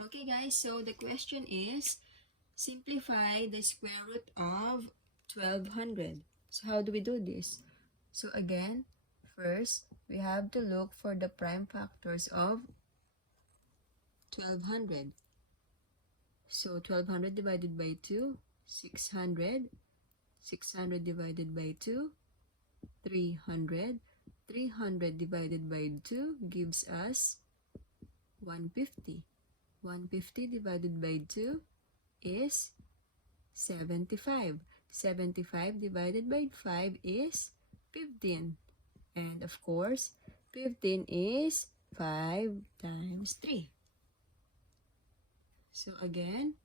Okay guys, so the question is, simplify the square root of 1200. So how do we do this? So again, first, we have to look for the prime factors of 1200. So 1200 divided by 2, 600. 600 divided by 2, 300. 300 divided by 2 gives us 150. 150 divided by 2 is 75. 75 divided by 5 is 15. And of course, 15 is 5 times 3. So again,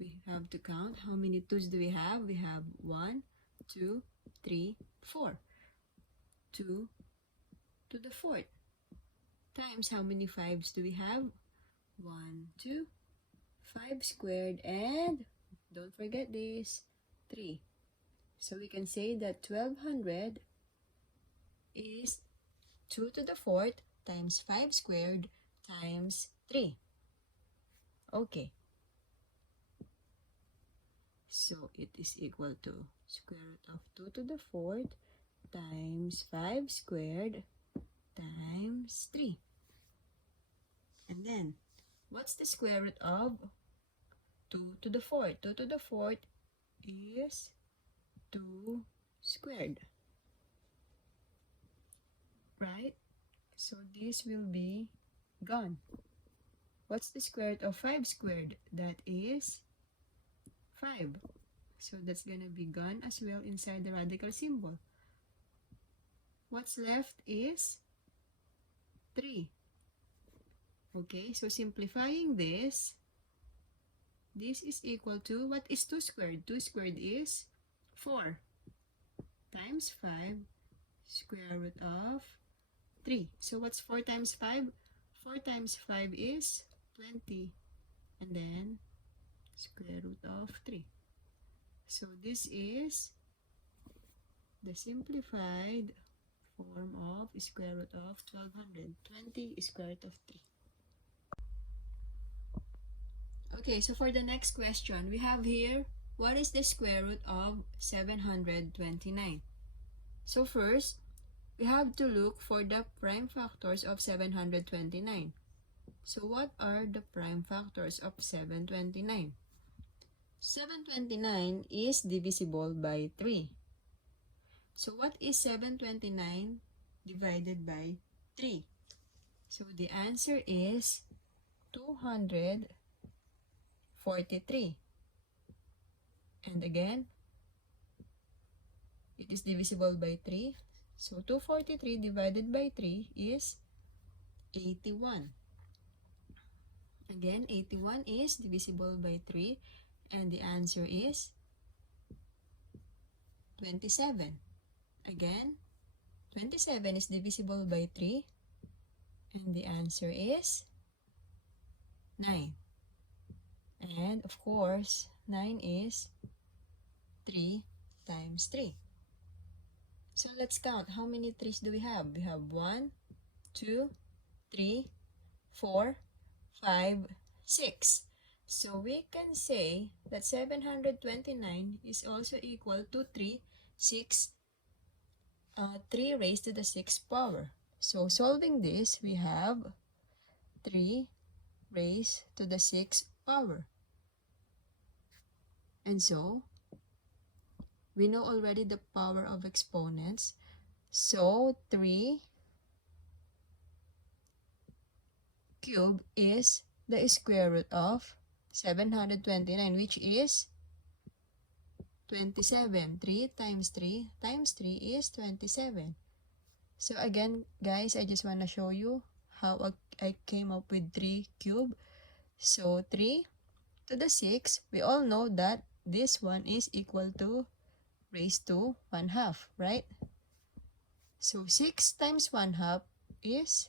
we have to count how many 2's do we have. We have 1, 2, 3, 4. 2 to the 4th. Times how many 5's do we have? 1, 2, 5 squared, and don't forget this, 3. So we can say that 1200 is 2 to the 4th times 5 squared times 3. Okay. So it is equal to square root of 2 to the 4th times 5 squared times 3. And then, what's the square root of 2 to the 4th? 2 to the 4th is 2 squared. Right? So this will be gone. What's the square root of 5 squared? That is 5. So that's gonna be gone as well inside the radical symbol. What's left is 3. Okay, so simplifying this is equal to, what is 2 squared? 2 squared is 4 times 5 square root of 3. So what's 4 times 5? 4 times 5 is 20. And then square root of 3. So this is the simplified form of square root of 1200. 20 square root of 3. Okay, so for the next question, we have here, what is the square root of 729? So first, we have to look for the prime factors of 729. So what are the prime factors of 729? 729 is divisible by 3. So what is 729 divided by 3? So the answer is 243. And again, it is divisible by 3. So 243 divided by 3 is 81. Again, 81 is divisible by 3. And the answer is 27. Again, 27 is divisible by 3. And the answer is 9. And of course, 9 is 3 times 3. So let's count. How many 3's do we have? We have 1, 2, 3, 4, 5, 6. So we can say that 729 is also equal to 3 raised to the 6th power. So solving this, we have 3 raised to the 6th power. And so, we know already the power of exponents. So 3 cubed is the square root of 729, which is 27. 3 times 3 times 3 is 27. So again, guys, I just want to show you how I came up with 3 cubed. So 3 to the 6, we all know that this one is equal to raised to 1/2, right? So 6 times 1/2 is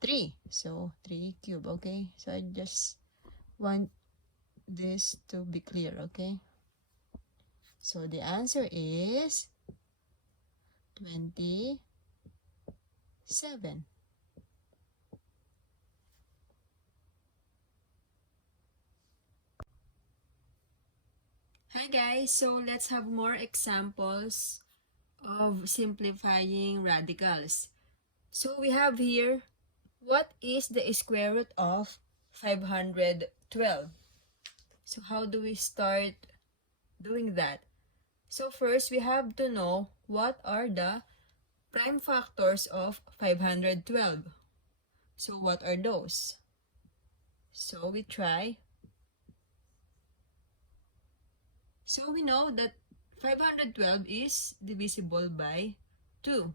3. So 3 cubed, okay? So I just want this to be clear, okay? So the answer is 27. Hi guys, so let's have more examples of simplifying radicals. So we have here, what is the square root of 512? So how do we start doing that? So first, we have to know what are the prime factors of 512. So what are those? So we try. So we know that 512 is divisible by 2,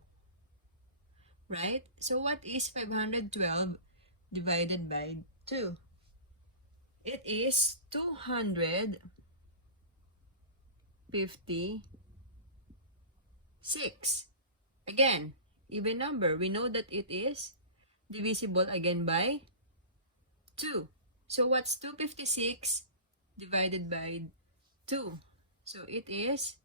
right? So what is 512 divided by 2? It is 256. Again, even number. We know that it is divisible again by 2. So what's 256 divided by 2? So it is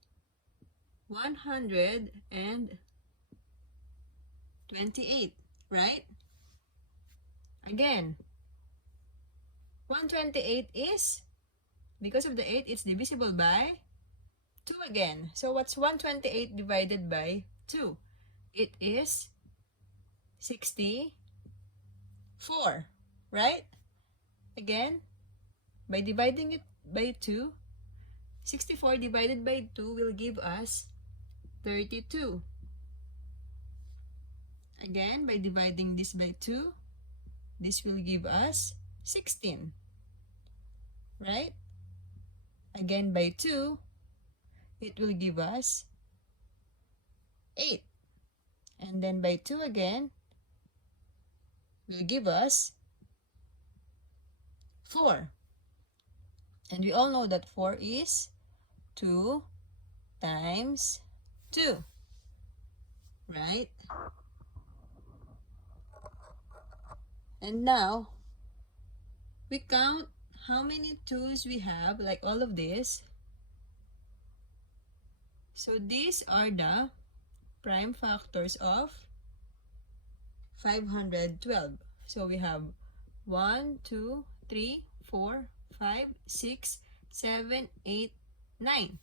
128, right? Again, 128 is, because of the 8, it's divisible by 2 again. So what's 128 divided by 2? It is 64, right? Again, by dividing it by 2, 64 divided by 2 will give us 32. Again, by dividing this by 2, this will give us 16, right? Again, by 2, it will give us 8. And then by 2 again, will give us 4. And we all know that 4 is 2 times 2, right? And now, we count how many 2's we have, like all of this. So these are the prime factors of 512. So we have 1, 2, 3, 4, 5, 6, 7, 8, 9.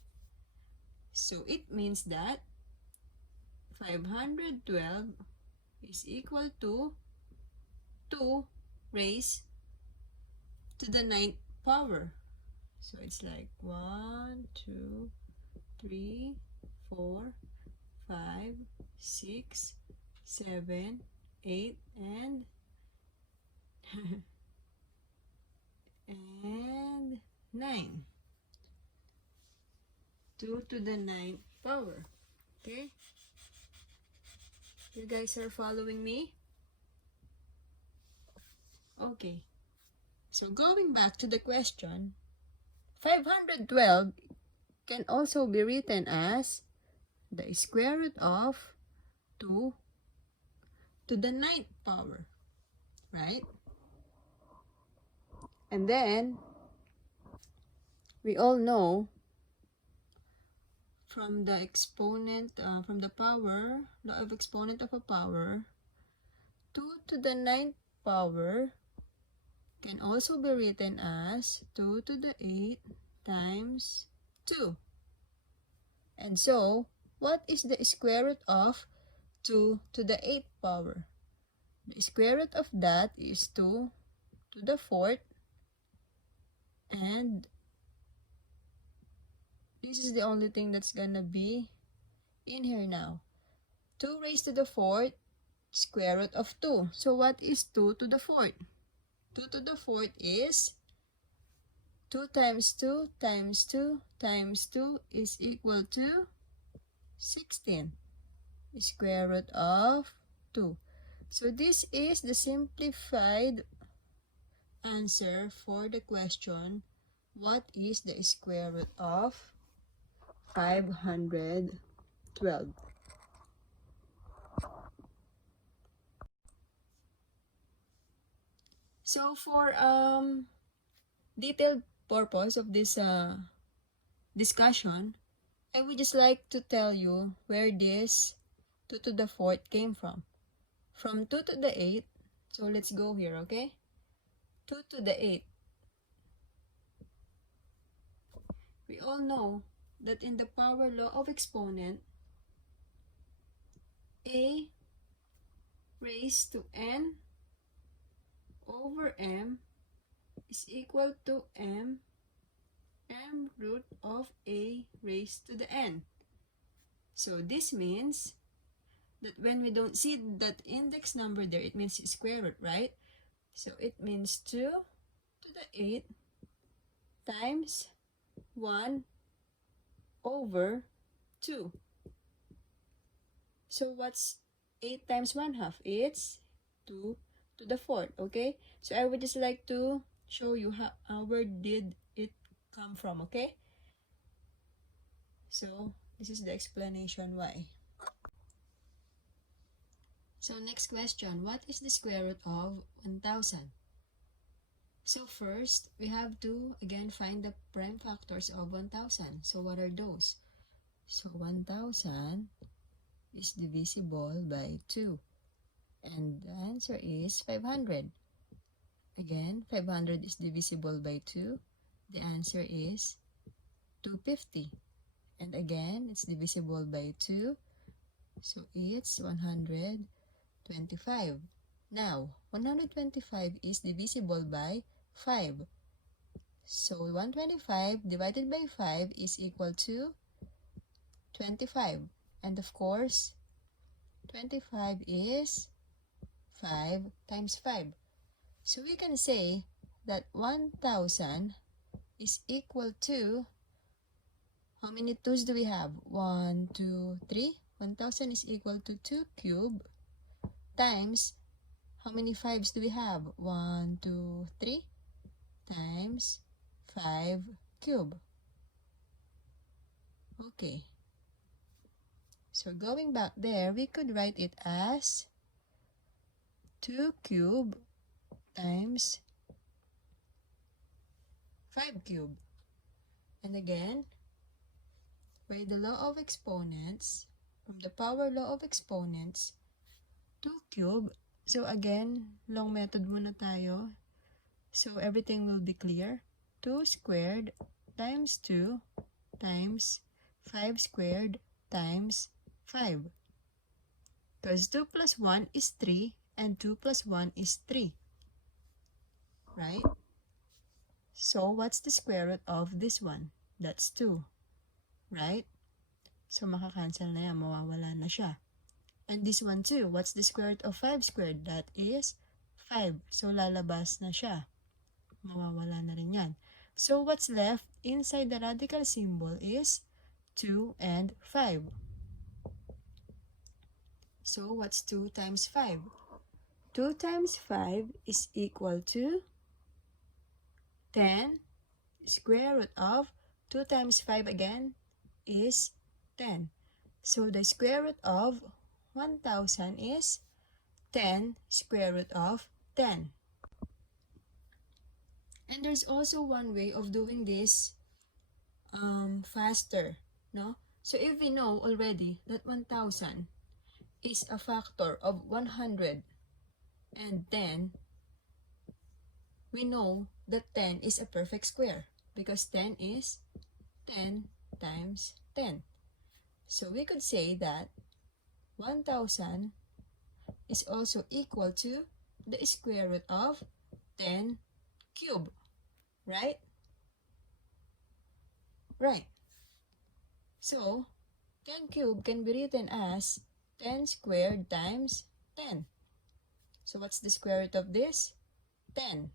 So it means that 512 is equal to 2 raised to the 9th power. So it's like 1, 2, 3, 4, 5, 6, 7, 8, and and 9. 2 to the 9th power. Okay? You guys are following me? Okay. So going back to the question, 512 can also be written as the square root of 2 to the 9th power, right? And then, we all know from the exponent, from the power, law of exponent of a power, 2 to the 9th power can also be written as 2 to the 8 times 2. And so, what is the square root of 2 to the 8th power? The square root of that is 2 to the 4th, and this is the only thing that's gonna be in here now. 2 raised to the 4th, square root of 2. So what is 2 to the 4th? 2 to the 4th is 2 times 2 times 2 times 2 is equal to 16. Square root of 2. So this is the simplified answer for the question, what is the square root of 512? So for detailed purpose of this discussion, I would just like to tell you where this 2 to the 4th came from. From 2 to the 8th, so let's go here, okay? 2 to the 8th. we all know that in the power law of exponent, a raised to n over m is equal to m root of a raised to the n. So this means that when we don't see that index number there, it means square root, right? So it means 2 to the 8 times 1 over 2. So what's 8 times 1/2? It's 2 to the 4th, okay? So I would just like to show you where did it come from, okay? So this is the explanation why. So next question, what is the square root of 1000? So first, we have to again find the prime factors of 1000. So what are those? So 1000 is divisible by 2. And the answer is 500. Again, 500 is divisible by 2. The answer is 250. And again, it's divisible by 2. So it's 125. Now, 125 is divisible by 5. So 125 divided by 5 is equal to 25. And of course, 25 is 5 times 5. So we can say that 1000 is equal to, how many 2's do we have? 1, 2, 3. 1000 is equal to 2 cube times, how many 5's do we have? 1, 2, 3 times 5 cube. Okay. So going back there, we could write it as 2 cube times 5 cube. And again, by the law of exponents, from the power law of exponents, 2 cube. So again, long method muna tayo. So everything will be clear. 2 squared times 2 times 5 squared times 5. Because 2 plus 1 is 3 and 2 plus 1 is 3. Right? So what's the square root of this one? That's 2. Right? So makakancel na yan, mawawala na siya. And this one too, what's the square root of 5 squared? That is 5. So lalabas na siya. Mawawala na rin yan. So what's left inside the radical symbol is 2 and 5. So what's 2 times 5? 2 times 5 is equal to 10. Square root of 2 times 5 again is 10. So the square root of 1000 is 10 square root of 10. And there's also one way of doing this faster, no? So if we know already that 1000 is a factor of 100 and 10, we know that 10 is a perfect square because 10 is 10 times 10. So we could say that 1000 is also equal to the square root of 10 cube, right? Right. So 10 cube can be written as 10 squared times 10. So what's the square root of this? 10.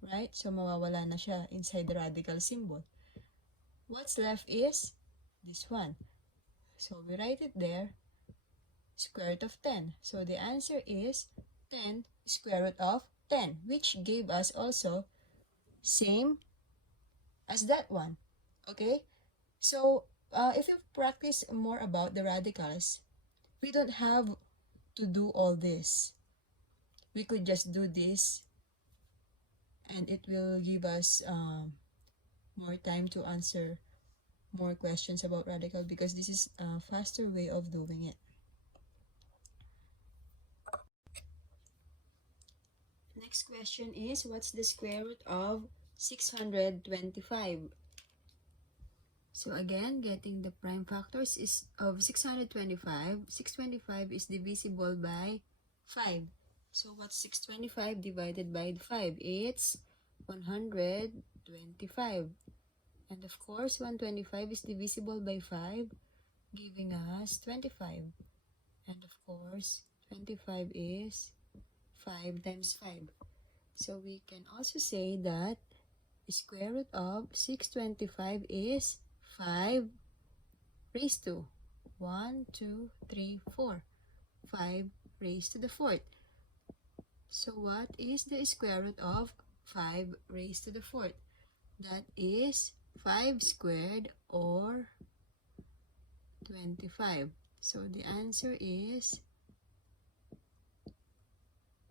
Right? So mawawala na siya inside the radical symbol. What's left is this one. So we write it there, square root of 10. So the answer is 10 square root of 10, which gave us also same as that one. Okay? So if you practice more about the radicals, we don't have to do all this. We could just do this and it will give us more time to answer more questions about radical because this is a faster way of doing it. Next question is, what's the square root of 625. So again, getting the prime factors is of 625. 625 is divisible by 5. So what's 625 divided by 5? It's 125. And of course, 125 is divisible by 5, giving us 25. And of course, 25 is 5 times 5. So we can also say that the square root of 625 is 5 raised to 1, 2, 3, 4. 5 raised to the 4th. So what is the square root of 5 raised to the 4th? That is 5 squared or 25. So the answer is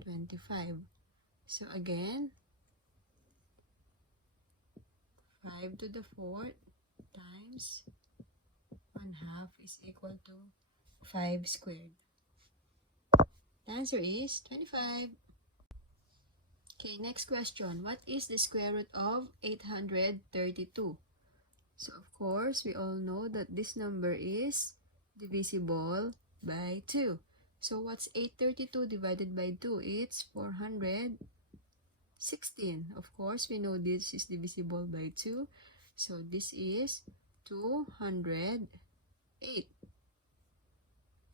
25. So again, 5 to the 4th times 1/2 is equal to 5 squared. The answer is 25. Okay, next question. What is the square root of 832? So of course, we all know that this number is divisible by 2. So what's 832 divided by 2? It's 416. Of course, we know this is divisible by 2. So this is 208.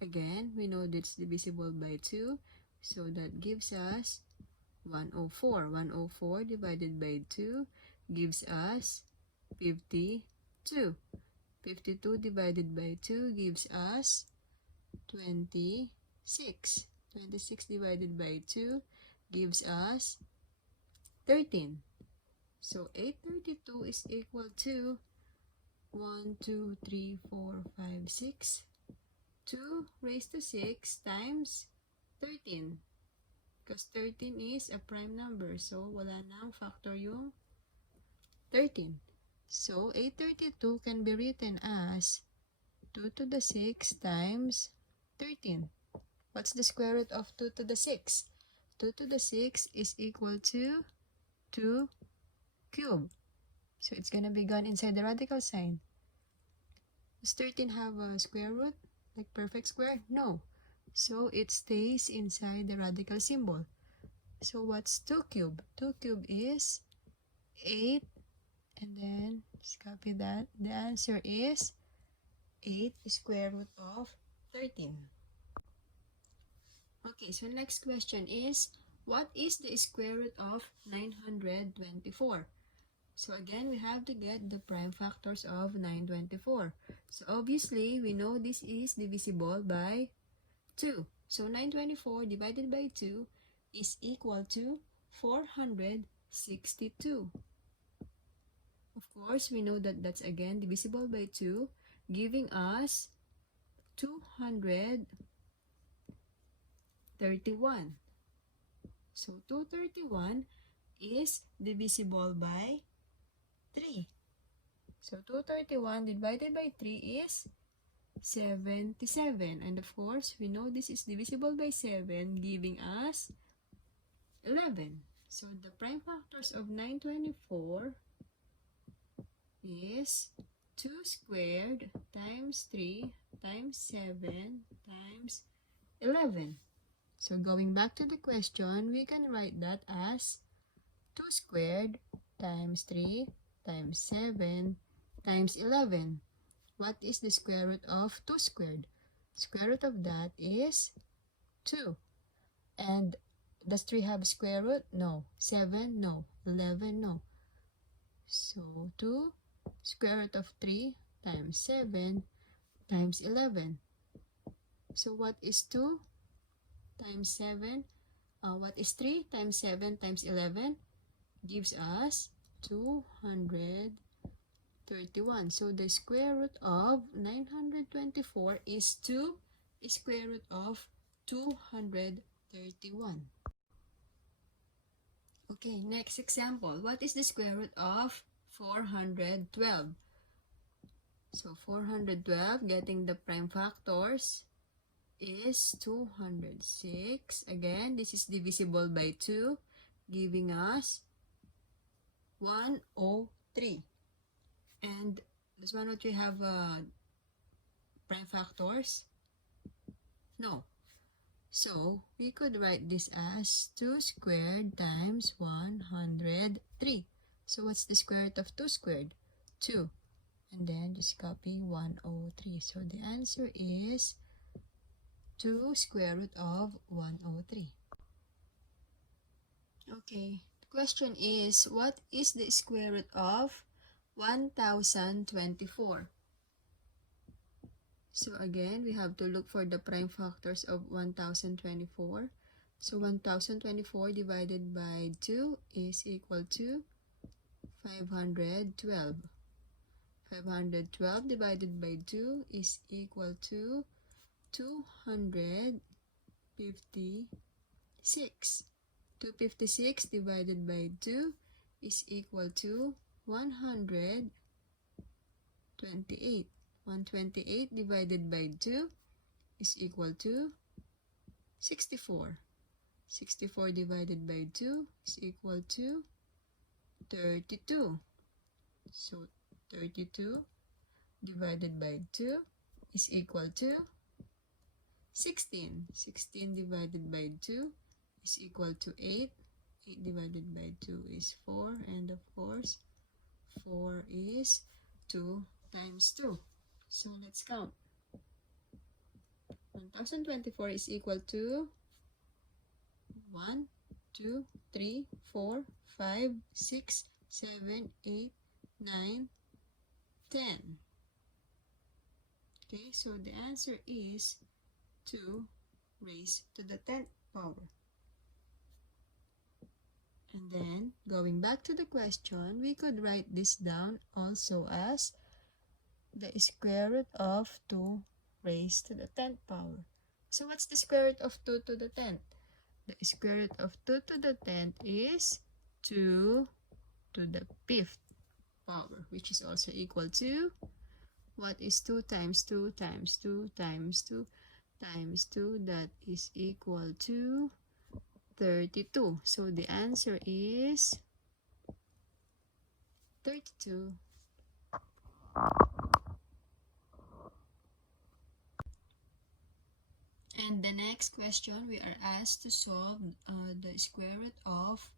Again, we know that's divisible by 2. So that gives us 104. 104 divided by 2 gives us 52. 52 divided by 2 gives us 26. 26 divided by 2 gives us 13. So 832 is equal to 1, 2, 3, 4, 5, 6. 2 raised to 6 times 13. Because 13 is a prime number. So, wala nang factor yung 13. So, 832 can be written as 2 to the 6 times 13. What's the square root of 2 to the 6? 2 to the 6 is equal to 2 cubed. So, it's gonna be gone inside the radical sign. Does 13 have a square root? Like perfect square? No. So, it stays inside the radical symbol. So, what's 2 cubed? 2 cubed is 8. And then, just copy that. The answer is 8 square root of 13. Okay, so next question is, what is the square root of 924? So again, we have to get the prime factors of 924. So obviously, we know this is divisible by 2. So 924 divided by 2 is equal to 462. Of course, we know that that's again divisible by 2, giving us 231. So 231 is divisible by 3. So 231 divided by 3 is 77. And of course, we know this is divisible by 7, giving us 11. So the prime factors of 924 is 2 squared times 3 times 7 times 11. So going back to the question, we can write that as 2 squared times 3 times 7 times 11. What is the square root of 2 squared? Square root of that is 2. And does 3 have square root? No. 7? No. 11? No. So 2 square root of 3 times 7 times 11. So what is 2 times 7? What is 3 times 7 times 11? Gives us 231. So the square root of 924 is 2 square root of 231. Okay, next example. What is the square root of 412? So 412, getting the prime factors, is 206. Again, this is divisible by 2, giving us 103. And does 103 have prime factors? No. So, we could write this as 2 squared times 103. So, what's the square root of 2 squared? 2. And then, just copy 103. So, the answer is 2 square root of 103. Okay. The question is, what is the square root of 1024? So again, we have to look for the prime factors of 1024. So 1024 divided by 2 is equal to 512. 512 divided by 2 is equal to 256. 256 divided by 2 is equal to 128. 128 divided by 2 is equal to 64. 64 divided by 2 is equal to 32. So 32 divided by 2 is equal to 16. 16 divided by 2 is equal to 8. 8 divided by 2 is 4. And of course, 4 is 2 times 2. So let's count. 1024 is equal to 1, 2, 3, 4, 5, 6, 7, 8, 9, 10. Okay, so the answer is 2 raised to the 10th power. And then, going back to the question, we could write this down also as the square root of 2 raised to the 10th power. So what's the square root of 2 to the 10th? The square root of 2 to the 10th is 2 to the 5th power, which is also equal to, what is 2 times 2 times 2 times 2 times 2? That is equal to 32. So the answer is 32. And the next question, we are asked to solve the square root of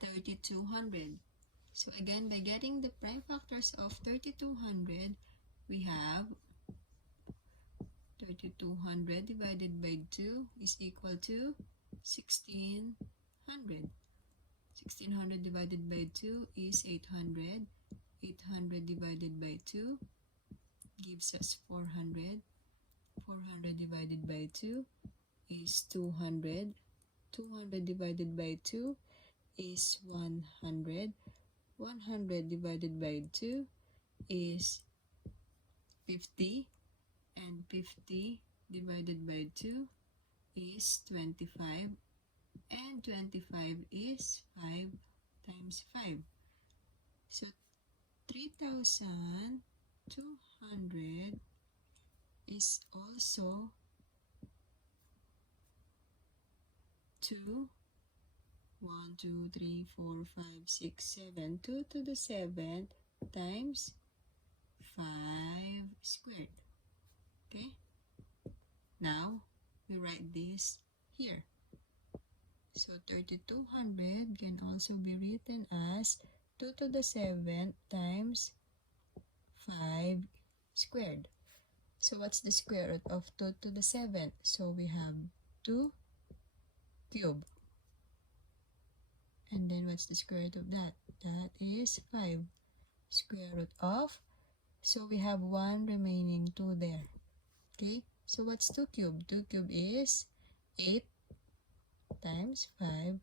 3200. So again, by getting the prime factors of 3200, we have 3200 divided by 2 is equal to 1600. 1600 divided by 2 is 800. 800 divided by 2 gives us 400. 400 divided by 2 is 200. 200 divided by 2 is 100. 100 divided by 2 is 50. And 50 divided by 2 is 25. And 25 is 5 times 5. So 3,200 is also 2, 1, 2, 3, 4, 5, 6, 7, 2 to the 7th times 5 squared. Okay? Now, we write this here. So 3200 can also be written as 2 to the 7th times 5 squared. So what's the square root of 2 to the 7th? So we have 2 cubed. And then what's the square root of that? That is 5 square root of. So we have 1 remaining 2 there. Okay? So what's 2 cubed? 2 cubed is 8 times 5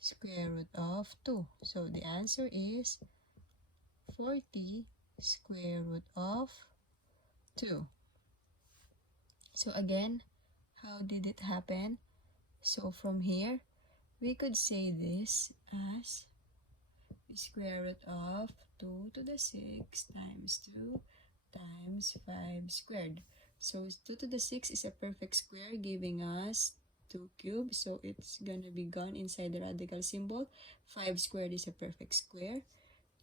square root of 2. So the answer is 40 square root of 2. So again, how did it happen? So from here, we could say this as the square root of 2 to the 6 times 2 times 5 squared. So 2 to the 6 is a perfect square, giving us 2 cubed. So it's gonna be gone inside the radical symbol. 5 squared is a perfect square.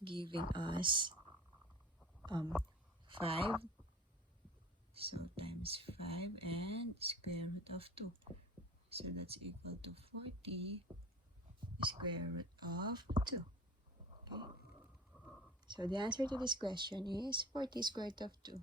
giving us 5. So times 5 and square root of 2. So that's equal to 40 square root of 2. Okay. So the answer to this question is 40 square root of 2.